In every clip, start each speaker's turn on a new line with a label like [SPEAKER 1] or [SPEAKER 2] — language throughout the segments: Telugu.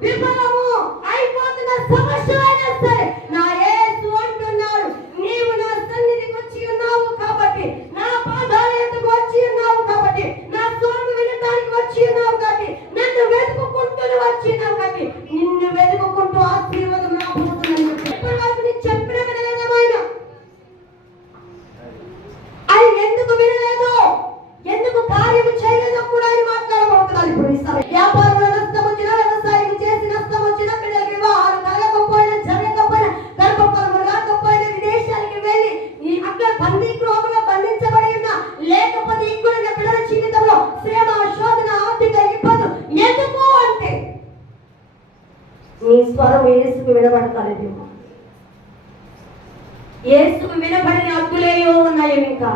[SPEAKER 1] People యేసుకు వినబడతలేదు. యేసుకు వినబడిన అద్దులేయో ఉన్నాయేమి ఇంకా.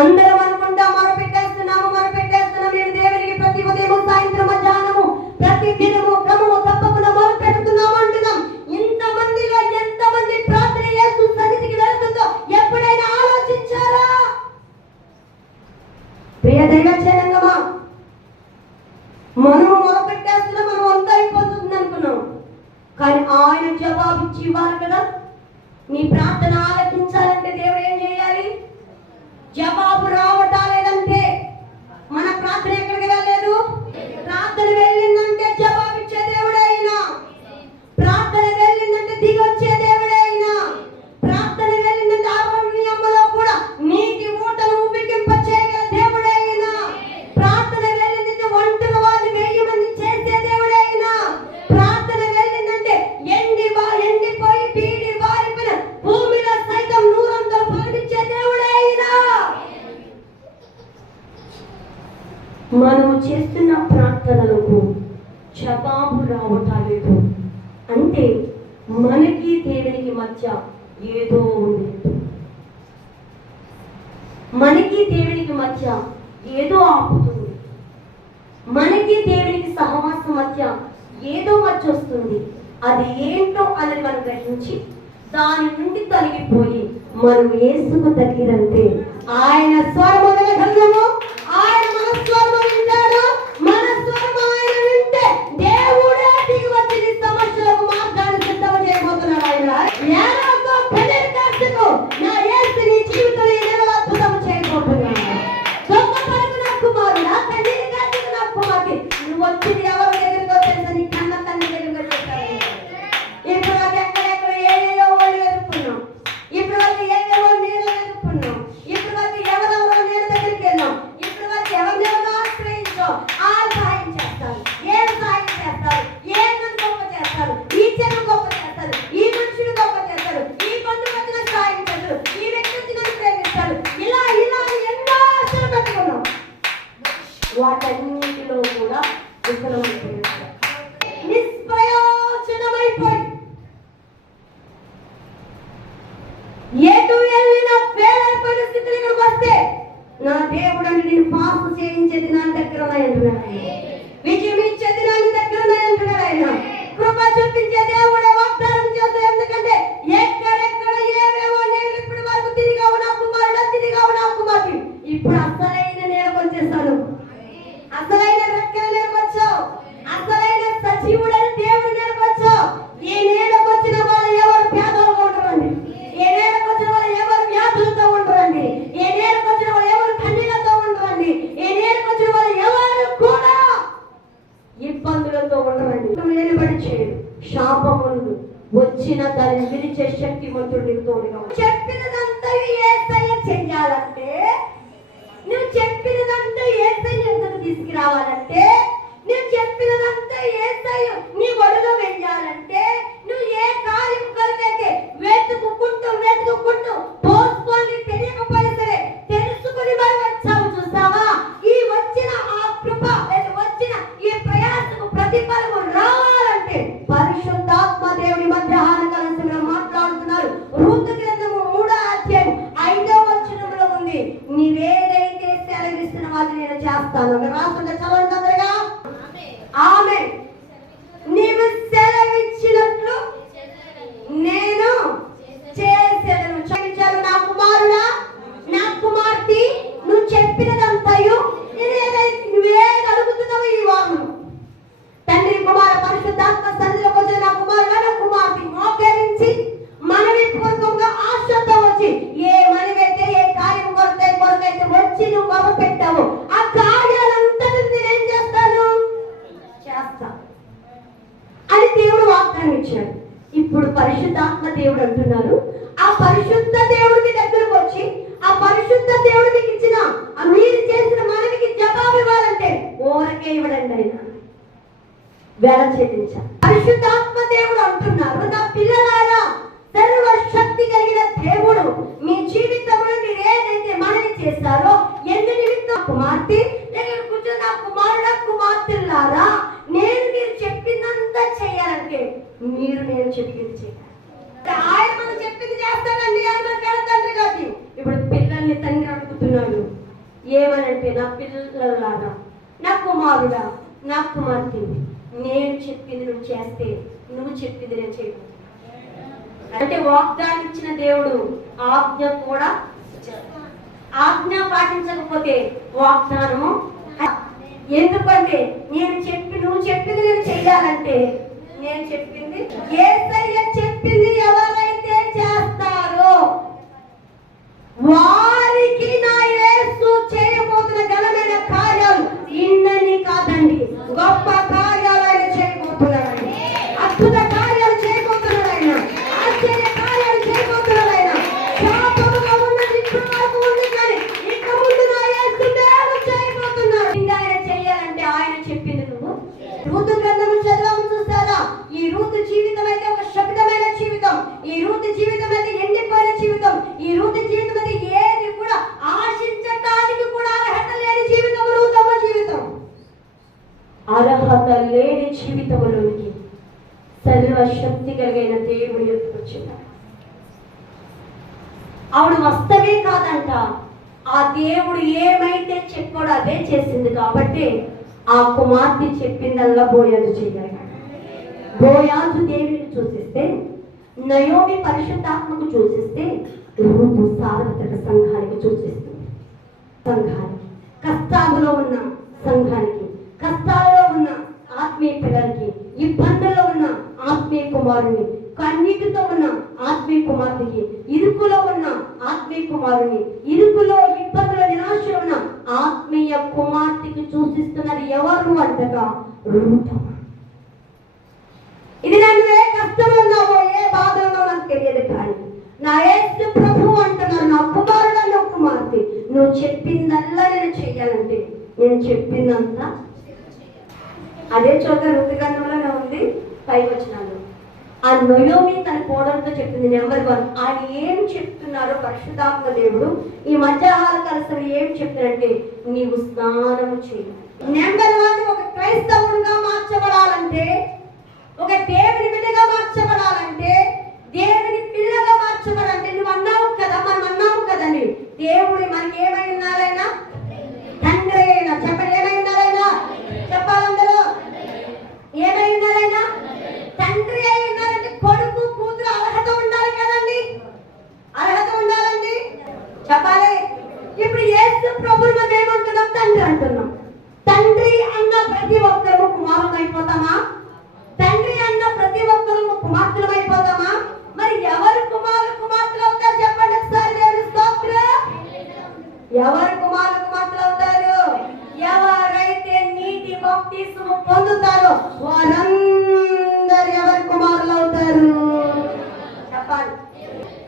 [SPEAKER 1] అందరం అనుకుంటా మొరపెట్టేస్తున్నాము మొరపెట్టేస్తున్నాము నేను దేవునికి ప్రతి ఉదయం సాయంత్రం మధ్యాహ్నము ప్రతి దినము క్రమము తప్పకుండా మొర పెడుతున్నాము అంటున్నాం. ఇంతమందిలో ఎంతమంది ప్రార్థన చేస్తూ సన్నిధికి వెళ్తుందో ఎప్పుడైనా ఆలోచించారా? ప్రియ దైవ entender మధ్య ఏదో ఉంది. మనకి దేవునికి మధ్య ఏదో ఆపుతుంది. మనకి దేవునికి సహవాసం మధ్య ఏదో మధ్య వస్తుంది. అది ఏంటో అని మనం గ్రహించి దాని నుండి తొలగిపోయి మనం ఏసుకు తగ్గినంతే ఆయన స్వర్మ స్వరమనగలము తీసుకురావాలంటే ఇచ్చిన దేవుడు ఆజ్ఞ కూడా ఆజ్ఞ పాటించకపోతే వాగ్దానము ఎందుకంటే నేను చెప్పి నువ్వు చెప్పింది నేను చెయ్యాలంటే నేను చెప్పింది ఏ చెప్పింది ఎవరైతే చేస్తారో వారికి నా యేసు చేయబోతున్న ఘనమైన కార్యాలు ఇన్నని కాదండి గొప్ప కార్యాలు ఆయన చేయబోతున్నాడు అద్భుత కార్యాలు చేయబోతున్నాడు ఆయన ఆశ్చర్య కార్యాలు చేయబోతున్నాడు ఆయన శాపముగా ఉన్నది ఇప్పుడు వరకు ఉంది కానీ ఇక ముందు నా యేసు దేవుడు చేయబోతున్నాడు ఇంకా ఆయన చేయాలంటే ఆయన చెప్పింది నువ్వు రూతు గ్రంథము చదవము చూసారా ఈ రూతు జీవితం అయితే ఒక శబ్దమైన జీవితం ఈ రూతు జీవితం అయితే ఎండిపోయిన జీవితం ఈ రూతు జీవితం అయితే ఏది కూడా ఆశించడానికి కూడా అర్హత లేని జీవితం రూతమ్మ జీవితం అర్హత లేని జీవితంలోనికి సర్వశక్తి కలిగిన దేవుడు ఎత్తుకొచ్చింది ఆవిడ వస్తవే కాదంట. ఆ దేవుడు ఏమైతే చెప్పాడో అదే చేసింది కాబట్టి ఆ కుమార్తె చెప్పిందల్లా బోయాజు చేయగలిగాడు. బోయాజు దేవుడిని చూసిస్తే నయోమి పరిశుద్ధాత్మకు చూసిస్తే రూపు సార్వత్రిక సంఘానికి చూసిస్తుంది. సంఘానికి. కష్టాలలో ఉన్న సంఘానికి. కష్టాలు ఉన్న ఆత్మీయ పిల్లలకి ఇబ్బందుల్లో ఉన్న ఆత్మీయ కుమారుని కన్నీటితో ఉన్న ఆత్మీయ కుమార్తెకి ఇరుకులో ఉన్న ఆత్మీయ కుమారుని ఇరుకులో ఇబ్బందుల నిరాశ ఉన్న ఆత్మీయ కుమార్తెకి సూచిస్తున్నది ఎవరు అంటగా రూపం ఇది నన్ను ఏ కష్టం ఉన్నావో ఏ బాధ ఉన్నావో నాకు తెలియదు కానీ నా యేసు ప్రభు అంటున్నారు నా కుమారుడు నా కుమార్తె నువ్వు చెప్పిందల్లా నేను చెయ్యాలంటే నేను చెప్పిందంతా అదే చోట ఋతుగంధంలోనే ఉంది పై వచ్చినాను ఆ నొయోమి తన కోడలతో చెప్పింది నెంబర్ వన్ ఆయన ఏం చెప్తున్నారో పరిశుధాత్మ దేవుడు ఈ మధ్యాహార కలసం ఏం చెప్తున్నారంటే నీవు స్నానము చేయాలి నెంబర్ వన్ ఒక క్రైస్తవుడుగా మార్చబడాలంటే ఒక దేవుని బిడ్డగా మార్చబడాలంటే దేవుని పిల్లగా మార్చబడాలంటే నువ్వు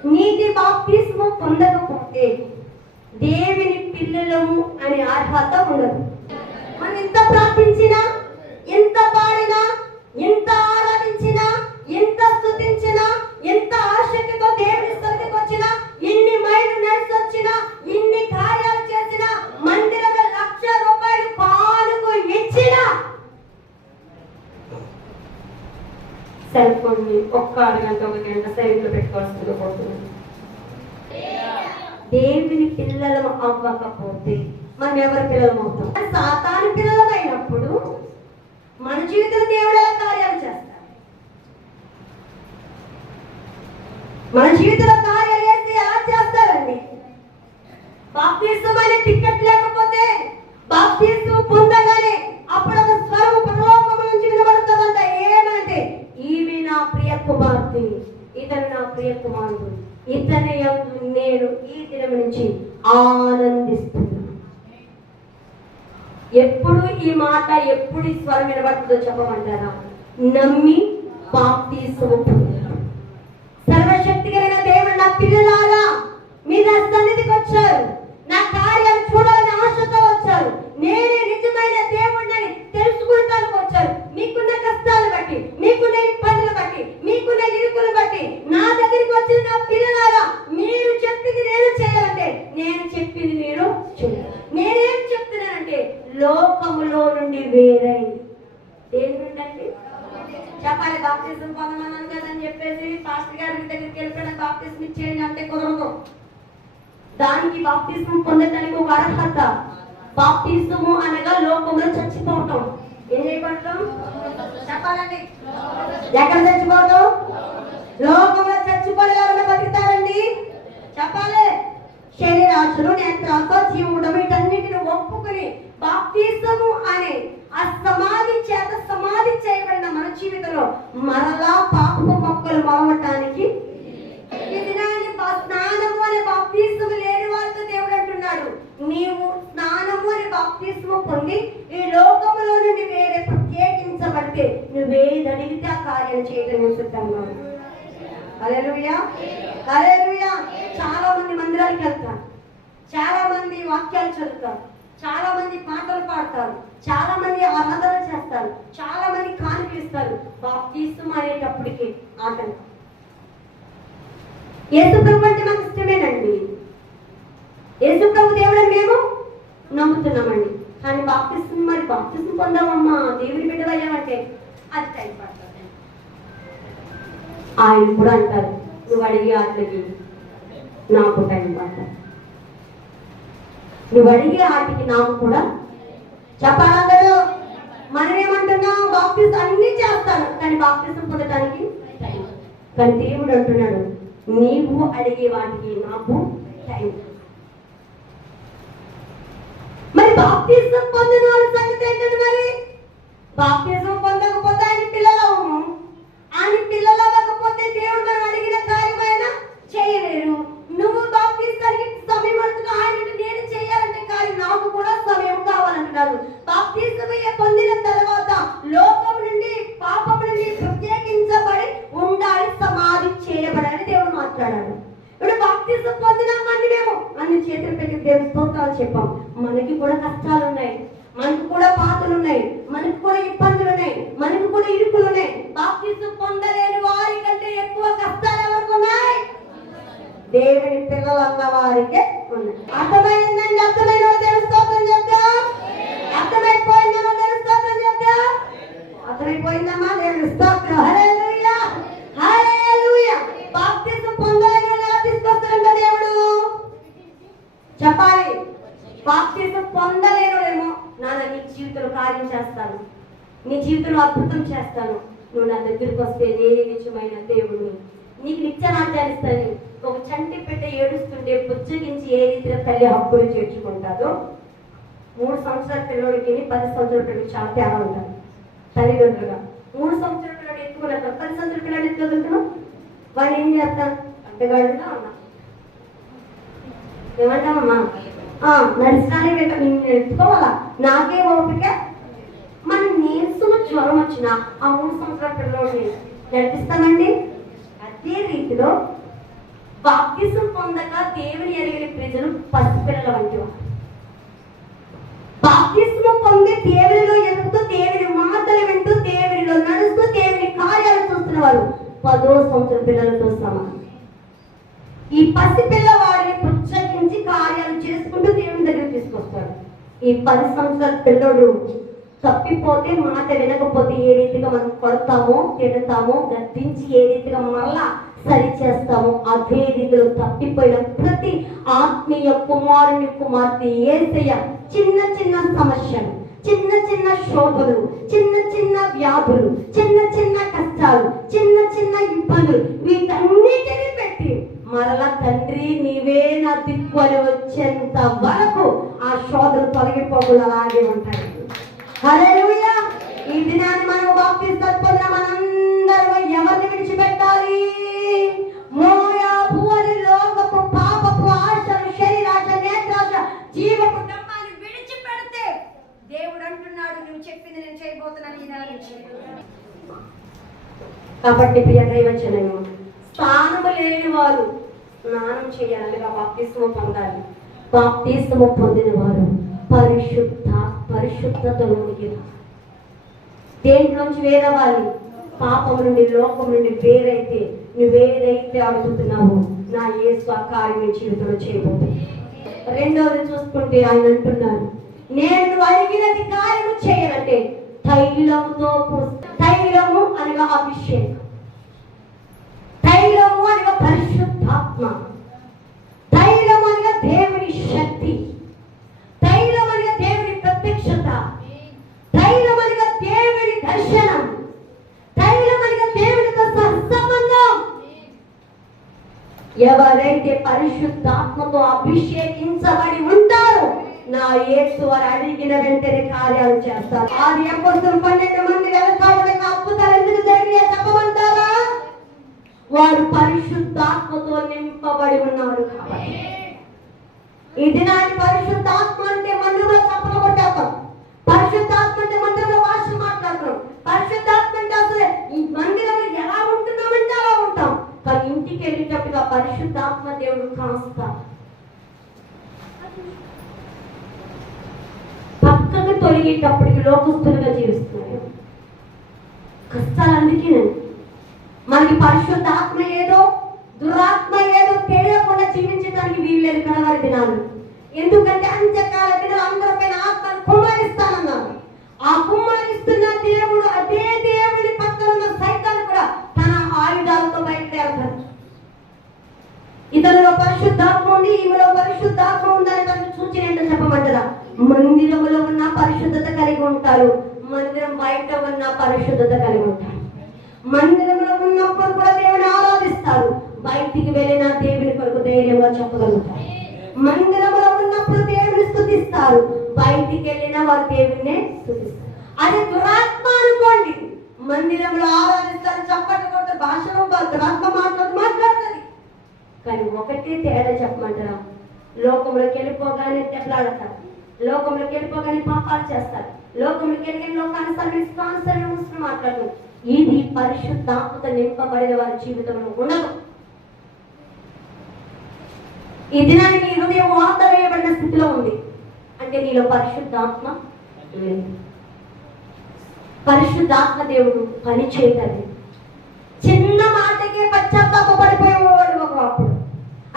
[SPEAKER 1] నీటి బాప్తిస్మం పొందకపోతే దేవుని పిల్లలము అనే అర్హత ఉండదు. మనం ఎంత ప్రార్థించినా ఎంత పాడినా ఎంత ఆరాధించినా ఎంత స్థుతించినా ఎంత ఆశక్తితో దేవుని సన్నిధికి వచ్చినా ఎన్ని మైలు నడిచి వచ్చినా ఎన్ని కార్యాలు చేసినా మందిరంలో లక్ష రూపాయలు పాలుకు ఇచ్చినా సెల్ ఫోన్ని ఒక్క అరగంట ఒక గంట సైడ్లో పెట్టుకోవాల్సిందిగా పోతుంది దేవుని పిల్లలు అవ్వకపోతే మనం ఎవరి పిల్లలం అవుతాం? సాతాను పిల్లలం అయినప్పుడు మన జీవితం దేవుడు కార్యాలు చేస్తారు? మన జీవితం కార్యాలు చేస్తే ఎలా చేస్తారండి బాప్తిస్తం అనే టికెట్ లేకపోతే బాప్తిస్తం పొందగానే అప్పుడు ఒక స్వరం పరలోకం నుంచి వినబడుతుందంట ఏమంటే ఈమె నా ప్రియ కుమార్తె ఇతను నా ప్రియ కుమారుడు ఇతని యందు నేను ఈ దినం నుంచి ఆనందిస్తున్నాను ఎప్పుడు ఈ మాట ఎప్పుడు ఈ స్వరం వినబడుతుందో చెప్పమంటారా? నమ్మి బాప్తిస్మము పొందారు పిల్లలారా మీరు నా సన్నిధికి వచ్చారు నా కార్యాలు చూడాలని ఆశతో వచ్చారు నేనే నిజమైన దేవుడిని తెలుసుకోవడానికి వచ్చారు మీకున్న కష్టాలు బట్టి మీకున్న ఇబ్బందులు బట్టి మీకున్న ఇరుకులు బట్టి నా దగ్గరికి వచ్చిన నా పిల్లలారా మీరు చెప్పింది నేను చేయాలంటే నేను చెప్పింది మీరు చేయాలి నేనేం చెప్తున్నానంటే లోకములో నుండి వేరైంది దేని నుండి అండి చెప్పాలి బాప్తిజం పొందమన్నాను కదని చెప్పేసి పాస్టర్ గారి దగ్గరికి వెళ్ళిపోయిన బాప్తిజం ఇచ్చేయండి అంటే కుదరదు దానికి బాప్తిజం పొందడానికి ఒక అర్హత బాప్తిజము అనగా లోకంలో చచ్చిపోవటం ఏం చేయబడటం చెప్పాలండి ఎక్కడ చచ్చిపోవటం లోకంలో చచ్చిపోయి ఎవరైనా బతుకుతారండి చెప్పాలి శరీరాశులు నేత్రాస జీవుడు వీటన్నిటిని ఒప్పుకుని బాప్తిజము అనే ఆ సమాధి చేత సమాధి చేయబడిన మన జీవితంలో మరలా పాపపు మొక్కలు మొలవటానికి ఈ దినాన్ని బా- స్నానము అనే బాప్తిస్ము లేని వారితో దేవుడు అంటున్నాడు నీవు స్నానము అనే బాప్తిస్ము పొంది ఈ లోకములో నుండి వేరే ప్రత్యేకించబడితే నువ్వేది అడిగితే ఆ కార్యం చేయడం నేను సిద్ధంగా ఉన్నాను. హల్లెలూయా హల్లెలూయా చాలా మంది మందిరానికి వెళ్తారు చాలా మంది వాక్యాలు చదువుతారు చాలా మంది పాటలు పాడతారు చాలా మంది ఆరాధన చేస్తారు చాలా మంది కానుకలిస్తారు బాప్తీసం అనేటప్పటికి ఆటంకం యేసుప్రభు అంటే మాకు ఇష్టమేనండి. యేసుప్రభు దేవుడు మేము నమ్ముతున్నామండి. కానీ బాప్తిస్తుంది మరి బాప్తిస్తు పొందామమ్మా దేవుడి బిడ్డవయ్యామంటే అది టైం పడుతుంది ఆయన కూడా అంటారు నువ్వు అడిగి ఆటకి నాకు టైం పడుతుంది నువ్వు అడిగే ఆటకి నాకు కూడా చెప్పాలందరూ మనం ఏమంటున్నాం బాప్తిస్ అన్ని చేస్తాను. కానీ బాప్తిసం పొందడానికి కానీ దేవుడు అంటున్నాడు నీవు అడిగే వాటికి నాకు టైం మరి బాప్తిజం పొందిన వాళ్ళ సంగతి ఏంటంటే మరి? బాప్తిజం పొందకపోతే ఆయన పిల్లలు ఆయన పిల్లల అవ్వకపోతే దేవుడు మనం అడిగిన కార్యమైన చేయలేరు నువ్వు బాప్తిస్తానికి సమయం అంటున్నా ఆయన నేను చేయాలంటే కానీ నాకు కూడా సమయం కావాలంటున్నాడు బాప్తిజమయ్య పొందిన తర్వాత లోకం నుండి పాపం నుండి ప్రత్యేకించబడి ఉండాలి సమాధి చేయబడాలని దేవుడు మాట్లాడాడు ఇప్పుడు బాప్తిజం పొందినామని మేము అన్ని చేతులు పెట్టి దేవుని స్తోత్రాలు చెప్పాం మనకి కూడా కష్టాలు ఉన్నాయి మనకు కూడా బాధలు ఉన్నాయి మనకు కూడా ఇబ్బందులు ఉన్నాయి మనకు కూడా ఇరుకులు ఉన్నాయి బాప్తిజం పొందలేని వారి కంటే ఎక్కువ కష్టాలు ఎవరికి ఉన్నాయి దేవుని పిల్లలు అన్న వారికే ఉన్నాయి అర్థమైందండి అర్థమైన వాళ్ళు దేవుని స్తోత్రం చెప్తా అర్థమైపోయిందమ్మా దేవుని స్తోత్రం చెప్తా అర్థమైపోయిందమ్మా దేవుని స్తోత్రం? హల్లెలూయా! హల్లెలూయా! బాప్తిసం పొందాలని ఎలా తీసుకొస్తాడంట దేవుడు. చెప్పాలి. బాప్తిజం పొందలేనులేమో నాన్న నీ జీవితంలో కార్యం చేస్తాను. నీ జీవితంలో అద్భుతం చేస్తాను. నువ్వు నా దగ్గరికి వస్తే నేనే నిజమైన దేవుడు నీకు నిత్యరాజ్యాన్ని ఇస్తాను. ఒక చంటి పెట్ట ఏడుస్తుంటే బుజ్జగించి ఏ రీతిలో తల్లి హక్కులు చేర్చుకుంటాదో మూడు సంవత్సరాల పిల్లడికి పది సంవత్సరాల పిల్లడికి చాలా తేడా ఉంటుంది. తల్లిదండ్రులుగా. మూడు సంవత్సరాల పిల్లడు ఎత్తుకున్న పది సంవత్సరాల పిల్లలు ఎత్తుకుంటున్నాం వాడు ఏం చేస్తాను అంటగాడుగా ఉన్నా. ఏమంటామమ్మా ఆ, నడిచినానే వెంట. నేను ఎత్తుకోవాలా? నాకే ఓపిక? మన నీరసమ జ్వరం వచ్చిన ఆ మూడు సంవత్సరాల పిల్లలు నడిపిస్తామండి? అదే రీతిలో బాప్తిసం పొందక దేవుని ఎరిగిన ప్రజలు పసిపిల్లల వంటి వారు. బాప్తిస్మ పొంగి దేవునిలో ఎదుగుతూ దేవుని మాటలు వింటూ దేవునిలో నడుస్తూ దేవుని కార్యాలు చూస్తున్న వారు పదో సంవత్సరం పిల్లలతో సమానం ఈ పసి పిల్లవాడిని పుచ్చగించి కార్యాలు చేసుకుంటూ దేవుని దగ్గర తీసుకొస్తాడు. ఈ పది సంవత్సరాల పిల్లడు తప్పిపోతే మాట వినకపోతే ఏ రీతిగా మనం కొడతామో తిడతామో గద్దించి ఏ రీతిగా మళ్ళా సరిచేస్తాము. అదే రీతిలో తప్పిపోయిన ప్రతి ఆత్మీయ కుమారుని కుమార్తె ఏసయ్య చిన్న చిన్న సమస్యలు చిన్న చిన్న శోభలు చిన్న చిన్న వ్యాధులు చిన్న చిన్న కష్టాలు చిన్న చిన్న ఇబ్బందులు వీటన్నిటిని పెట్టి మరలా తండ్రి నీవే నా దిక్కు అని వచ్చేంత వరకు ఆ శోధలు తొలగిపోకుండా అలాగే ఉంటాయి. హల్లెలూయా! ఈ దినాన్ని మనం బాప్తిస్తం పొందిన మనందరం ఎవరిని విడిచిపెట్టాలి? కాబట్టి ప్రియ దైవచనము స్థానము లేని వారు స్నానం చేయాలనగా బాప్తిస్మ పొందాలి. బాప్తిస్మ పొందిన వారు పరిశుద్ధ పరిశుద్ధతలో దేంట్లోంచి వేరే వేరవాలి పాపం నుండి లోకం నుండి వేరైతే నువ్వేదైతే అడుగుతున్నావో నా యేసు ఆ కార్యం జీవితంలో చేయబోతు రెండవది చూసుకుంటే ఆయన అంటున్నారు నేను అడిగినది కార్యము చేయాలంటే తైలముతో తైలము అనగా అభిషేకం తైలము అనగా పరిశుద్ధాత్మ. ఎవరైతే పరిశుద్ధాత్మతో అభిషేకించబడి ఉంటారో నా యేసు వారు అడిగిన వెంటనే కార్యాలు చేస్తారు. ఆరు అపోస్తులు పన్నెండు మంది వెళ్తావుడికి అద్భుతాలు ఎందుకు జరిగాయో చెప్పమంటారా? వారు పరిశుద్ధాత్మతో నింపబడి ఉన్నారు కాబట్టి. ఈ దినాన్ని పరిశుద్ధాత్మ అంటే మందిరంలో చప్పలు కొట్టేస్తాం పరిశుద్ధాత్మ అంటే మందిరంలో భాష మాట్లాడుతున్నాం. పరిశుద్ధాత్మ అంటే అసలు ఈ మందిరం ఎలా ఉంటుంది ఇంటికి వెళ్ళేటప్పుడు ఆ పరిశుద్ధాత్మ దేవుడు కాస్త పక్కకు తొలగేటప్పటికి లోకస్తులుగా జీవిస్తున్నాడు. కష్టాలు అందుకేనండి మనకి పరిశుద్ధ బయటికి వెళ్ళినా వారు దేవుడినే స్థుతిస్తారు. అది దురాత్మ అనుకోండి. మందిరంలో ఆరాధిస్తారు చప్పట్లు కొడతారు భాషలో దురాత్మ మాట్లాడు మాట్లాడుతుంది. కానీ ఒకటే తేడా చెప్పమంటారా? లోకంలోకి వెళ్ళిపోగానే తెప్పలాడతారు లోకంలోకి వెళ్ళిపోగానే పాపాలు చేస్తారు. లోకంలోకి వెళ్ళి లోకాన్ని సర్వీస్తాను ముసులు మాట్లాడతారు ఇది పరిశుద్ధాత్మత నింపబడిన వారి జీవితంలో ఉండదు. ఇది దినాన్ని నీ హృదయం వాత వేయబడిన స్థితిలో ఉంది. అంటే నీలో పరిశుద్ధాత్మ లేదు. పరిశుద్ధాత్మ దేవుడు పని చేయటది చిన్న మాటకే పశ్చాత్తాప పడిపోయేవాడు ఒకప్పుడు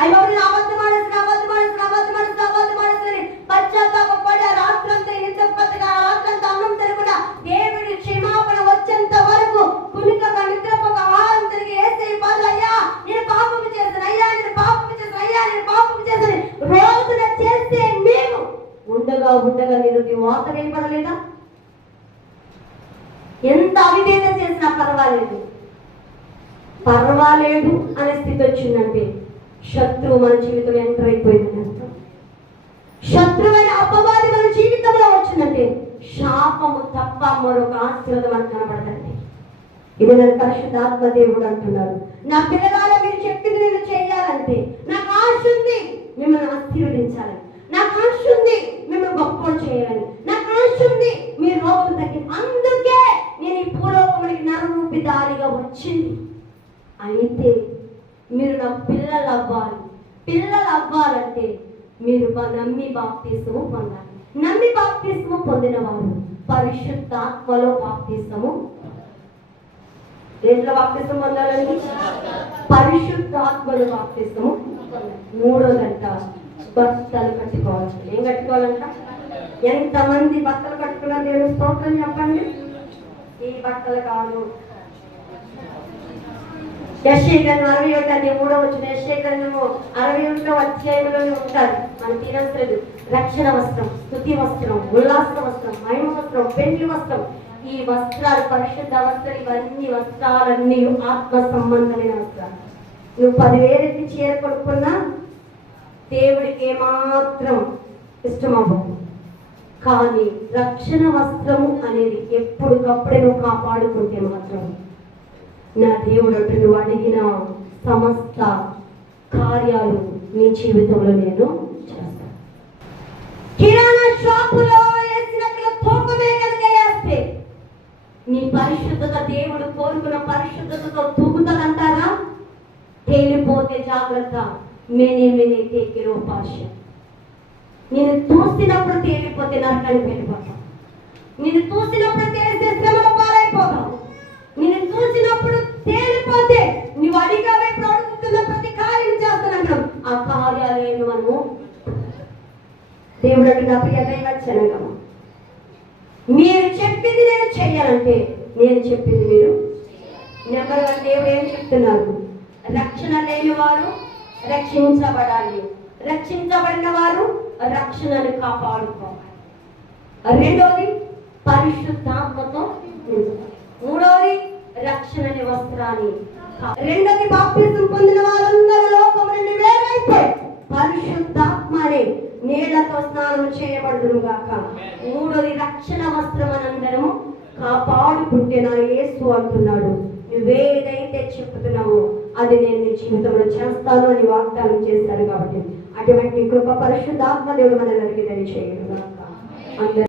[SPEAKER 1] అయ్యో నేను అబద్ధం ఆడేసిన అబద్ధం అబద్ధం ఆడేసిన అబద్ధం ఆడేసిన పశ్చాత్తాప పడి ఆ రాత్రంతా ఇంత పెద్దగా ఆ రాత్రంతా అన్నం తినకుండా దేవుడి క్షమాపణ వచ్చేంత వరకు కునికగా నిద్రపోక ఆహారం తిరిగి ఏసే బాధ అయ్యా నేను పాపం చేశాను అయ్యా నేను పాపం చేశాను అయ్యా నేను పాపం చేశాను రోజున చేస్తే మేము ఉండగా ఉండగా మీరు నీ వాత వేయబడలేదా ఎంత అవిధేత చేసినా పర్వాలేదు పర్వాలేదు అనే స్థితి వచ్చిందంటే శత్రువు మన జీవితంలో ఎంటర్ అయిపోయిందని అర్థం శత్రువైన అపవాది మన జీవితంలో వచ్చిందంటే శాపము తప్ప మరొక ఆశీర్వాదం మనకు కనబడదండి ఇది నేను పరిశుద్ధాత్మ దేవుడు అంటున్నారు నా పిల్లగాల మీరు చెప్పింది నేను చేయాలంటే నాకు ఆశ ఉంది మిమ్మల్ని ఆశీర్వదించాలి. నాకు ఆశ ఉంది మిమ్మల్ని గొప్ప చేయాలి. నాకు ఆశ ఉంది మీ రోగం తగ్గి అందుకే నేను ఈ భూలోకమునికి నరూపి దారిగా వచ్చింది. అయితే మీరు నా పిల్లలు అవ్వాలి. పిల్లలు అవ్వాలంటే మీరు బ- నమ్మి బాప్తీసము పొందాలి. నమ్మి బాప్తీసము పొందిన వారు పరిశుద్ధాత్మలో బాప్తీసం దేంట్లో బాప్తీసం పొందాలండి పరిశుద్ధాత్మలు బాప్తీసము మూడోదంట బట్టలు కట్టుకోవాలి. ఏం కట్టుకోవాలంట? ఎంతమంది బట్టలు కట్టుకున్నారు నేను స్తోత్రం చెప్పండి? ఈ బట్టలు కాదు. యశేఖరణ అరవై ఒకటి అది మూడో వచ్చిన యశేఖరణము అరవై ఒకటో అధ్యాయంలోనే ఉంటారు. మన తీరస్తులు రక్షణ వస్త్రం స్థుతి వస్త్రం ఉల్లాస వస్త్రం మహిమ వస్త్రం పెండ్లి వస్త్రం ఈ వస్త్రాలు పరిశుద్ధ వస్త్రాలు ఇవన్నీ వస్త్రాలన్నీ ఆత్మ సంబంధమైన వస్త్రాలు. నువ్వు పదివేలు ఎత్తి చీర కొనుక్కున్నా దేవుడికి ఏమాత్రం ఇష్టమవ్వవు కానీ రక్షణ వస్త్రము అనేది ఎప్పటికప్పుడే నువ్వు కాపాడుకుంటే మాత్రం నా దేవుడు అంటే నువ్వు అడిగిన సమస్త కార్యాలు నీ జీవితంలో నేను చేస్తాను. కిరాణా షాపులో వేసినట్లుగా తూకమే కనుక వేస్తే నీ పరిశుద్ధత దేవుడు కోరుకున్న పరిశుద్ధతతో తూగుతానంటారా తేలిపోతే జాగ్రత్త. మేనే మేనే టేకిరో పాష. నేను తూసినప్పుడు తేలిపోతే నరకానికి వెళ్ళిపోతాం నేను చూసినప్పుడు తేలితే శ్రమల పాలైపోతాం నేను చూసినప్పుడు తేలిపోతే నువ్వు అడిగావే ఇప్పుడు ప్రతి కార్యం చేస్తున్నాం ఆ కార్యాలయం మనము? దేవుడు అంటే నా ప్రియ దైవచ్చనగమ మీరు చెప్పింది నేను చెయ్యాలంటే నేను చెప్పింది మీరు. నెంబర్ వన్ దేవుడు ఏం చెప్తున్నారు రక్షణ లేని వారు రక్షించబడాలి. రక్షించబడిన వారు రక్షణను కాపాడుకోవాలి. రెండోది పరిశుద్ధాత్మతో మూడోది రక్షణ వస్త్రాన్ని రెండోది బాప్తిజం పొందిన వారందరూ లోకం నుండి వేరైపోయి పరిశుద్ధాత్మ అనే నీళ్ళతో స్నానం చేయబడుదురు మూడోది రక్షణ వస్త్రం అందరము కాపాడుకుంటే నా యేసు అంటున్నాడు. నువ్వేదైతే చెప్తున్నావో అది నేను నీ జీవితంలో చేస్తాను అని వాగ్దానం చేశాను కాబట్టి అటువంటి కృప పరిశుద్ధాత్మ దేవుడు మనల్ని తెలియజేయడు అందరూ